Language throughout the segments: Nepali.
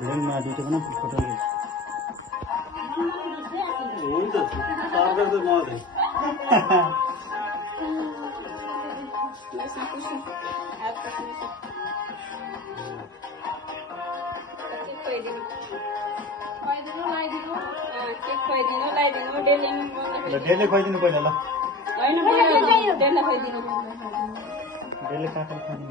धेरै नयाँ दुईटा पनि फोटो हुन्छ सर्भर त नदै डेली खुवाइदिनु पहिला ल डेली काका खानु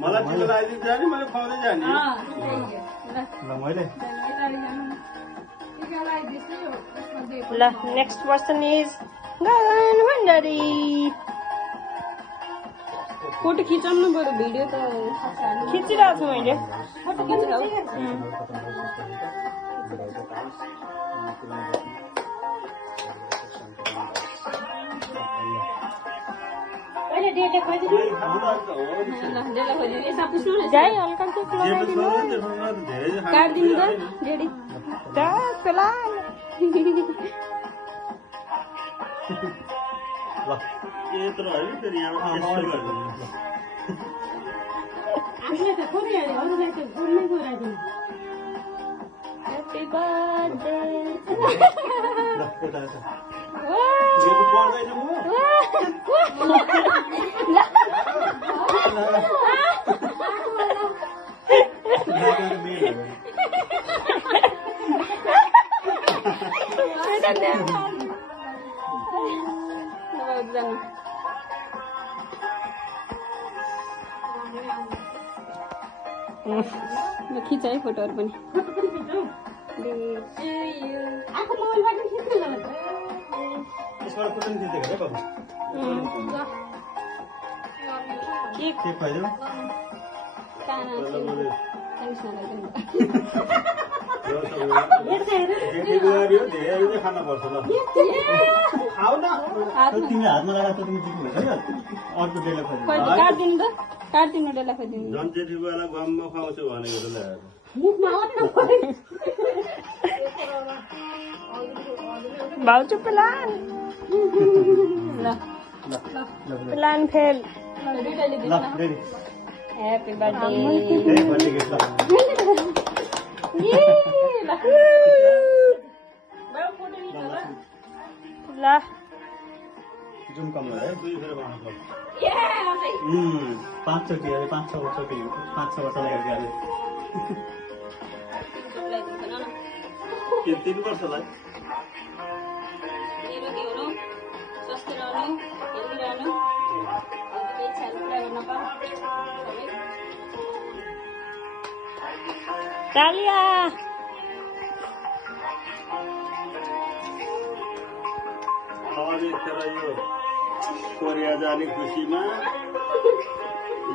मलाई टिका लगाइदिनु जाने मैले खुवाउँदै जाने ल मैले La next person is Gagan Bhandari. Photo खिचाउनु पर्यो भिडियो त खिचिरहेको छु मैले फोटो खिचिरहेको जाई हल्का के काटिदिनु त डेडी दा पेला ल यत्रो है फेरि यहाँ यस्तो गर्नु Happy birthday. म खिचाइ फोटोहरु पनि यसबाट फोटो नि खिच्दै गरे बाबु के खाइदियो धेरै खानु पर्छ ल खाऊ न तिमीले हातमा लगाएको तिमी जित्नु भएछ अर्को डेला काटिदिनु त काटिदिनु डेला खोइदिनु झन् जेठी बुवालाई गममा खुवाउँछु भनेको त ल्याएर भाउजू प्लान ल प्लान फेल हैप्पी बर्थडे ल जुम कम है दुई फेर बनाउनु पर्छ 5 चोटि अरे 5-6 चोटि 5-6 वर्ष लाग्यो के 3 वर्षलाई तालिया यो कोरिया जाने खुसीमा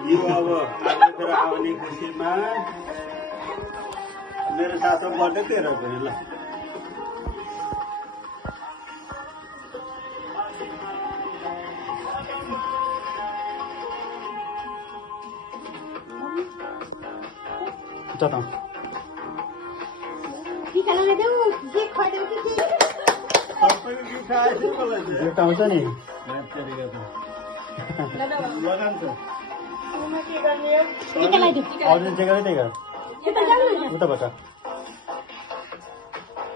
यो अब आफूतिर आउने खुसीमा मेरो साथमा बर्थडे 13 पनि ल चटा के खाना देऊ के खुवाइदेऊ के सबैले के खाएछ मलाई यो आउँछ नि लगान छ के गर्ने के लाइदिऊ अझै चाहिँ गरे त्यही गर यता जाऊ न उताबाट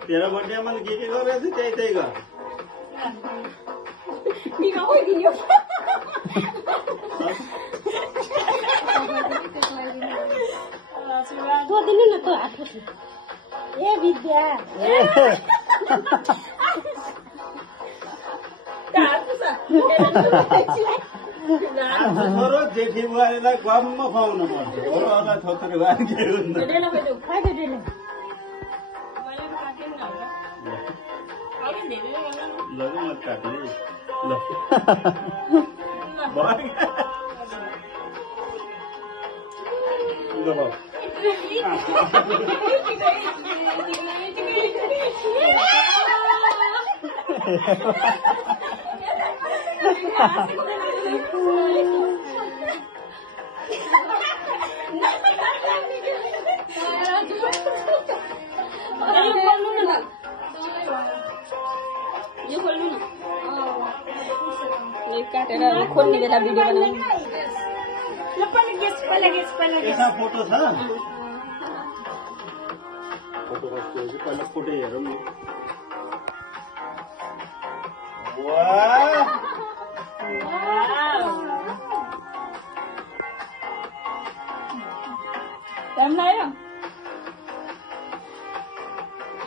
तेरो बर्थडेमा के गरेछ त्यही गर निका होइ दियो तो दिनु न तो हात ए विद्या छोरो जेठी बुहारीलाई गममा खुवाउनु पर्छ अरूलाई छोरी बुहारी के हुन्छ ल म काट्ने ल ल बाबु यो खोल्नु न ले काटेर खोल्ने बेला भिडियो बनाउनु ल पहिला गेस यसमा फोटो छ फोटो कस्तो हो पहिला फोटो हेरौँ नि वाह राम्रो लाग्यो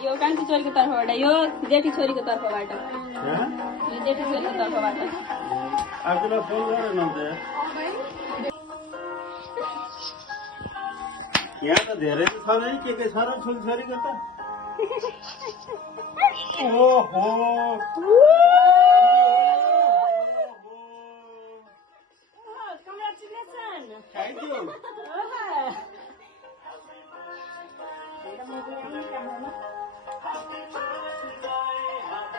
यो कान्छी छोरीको तर्फबाट यो जेठी छोरीको तर्फबाट यो जेठी छोरीको तर्फबाट आजलाई फोन गरेर नहुन्छ यहाँ त धेरै त छ नै के छ र छोरीछोरीको त ओहो थ्याङ्क यू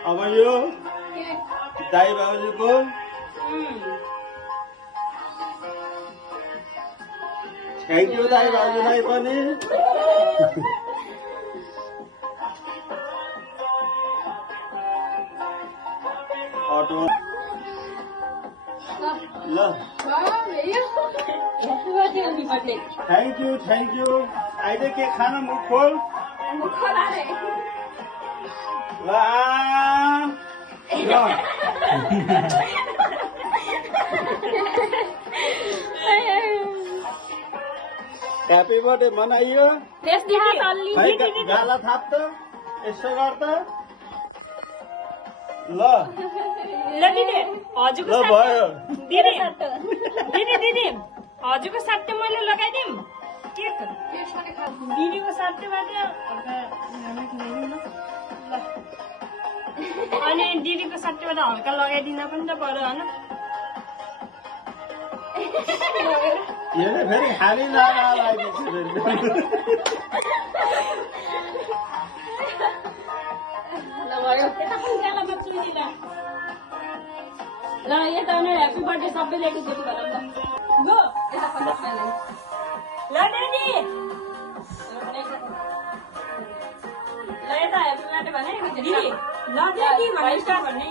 अब यो दाई बाबुजीको थ्याङ्क यू दाई बाबुजीलाई पनि अटो ल थ्याङ्क यू अहिले के खाना मुख खोल ह्याप्पी बर्थडे मनाइयो गाला थाप त यसो गर त ल दिदी हजुरको भयो दिदी हजुरको साट्टे मैले लगाइदिउँ केक दिदीको साट्टेबाट अनि दिदीको साट्टेबाट हल्का लगाइदिँदा पनि त पऱ्यो होइन फेरि खाली नलागिदिन्छ ल यता ह्याप्पी बर्थडे सबैले एकैचोटि गरौँ ल गो ल दिदी ल यता ह्याप्पी बर्थडे भने दिदी ल दिदी भन्ने स्टार्ट भन्ने